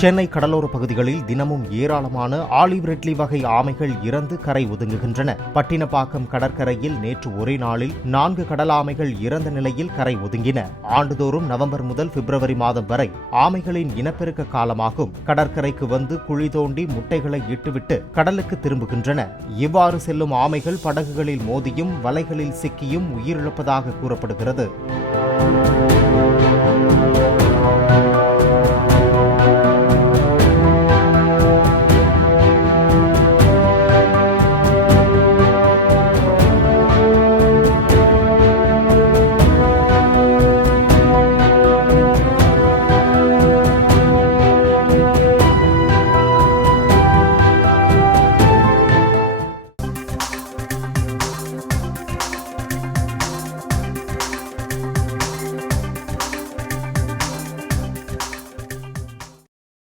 சென்னை கடலோர பகுதிகளில் தினமும் ஏராளமான ஆலிவ் ரிட்லி வகை ஆமைகள் இறந்து கரை ஒதுங்குகின்றன. பட்டினப்பாக்கம் கடற்கரையில் நேற்று ஒரே நாளில் 4 கடல் ஆமைகள் இறந்த நிலையில் கரை ஒதுங்கின. ஆண்டுதோறும் நவம்பர் முதல் பிப்ரவரி மாதம் வரை ஆமைகளின் இனப்பெருக்க காலமாகும். கடற்கரைக்கு வந்து குழி தோண்டி முட்டைகளை இட்டுவிட்டு கடலுக்கு திரும்புகின்றன. இவ்வாறு செல்லும் ஆமைகள் படகுகளில் மோதியும் வலைகளில் சிக்கியும் உயிரிழப்பதாக கூறப்படுகிறது.